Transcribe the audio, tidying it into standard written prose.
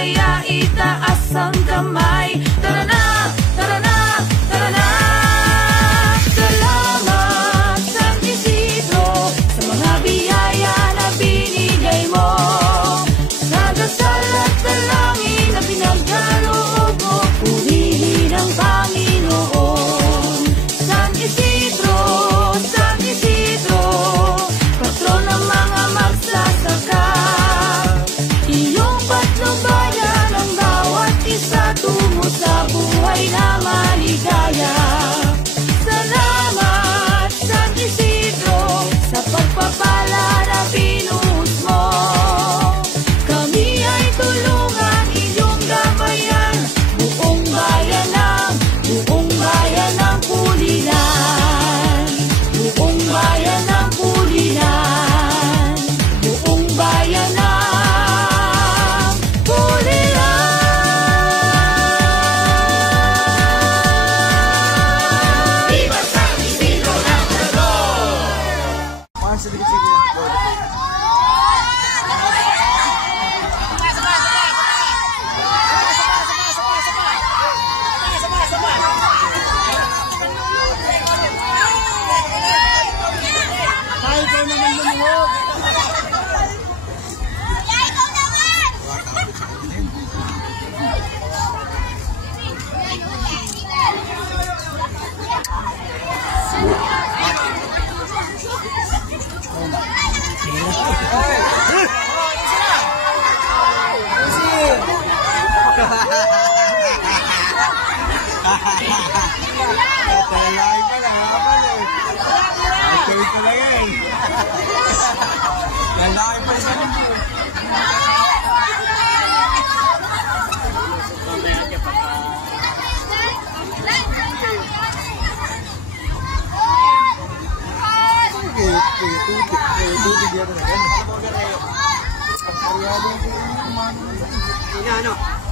kaya itaas ang kamay. Tara na, tara na, tara na. Salamat San Isidro sa mga biyaya na binigay mo, sa dasal at dalangin na pinagkaloob mo. Purihin ang Panginoon. San Isidro, San Isidro, patron ng mga magsasaka. Iyong patnubayan ang bawat isa tungo sa buhay na maligaya. Salamat San Isidro sa pagpapala na binuhos mo. Kami ay tulungan iyong gabayan, buong bayan ng Pulilan. Buong bayan ng Pulilan. Buong bayan ng Pulilan. Viva San Isidro Labrador! Ano?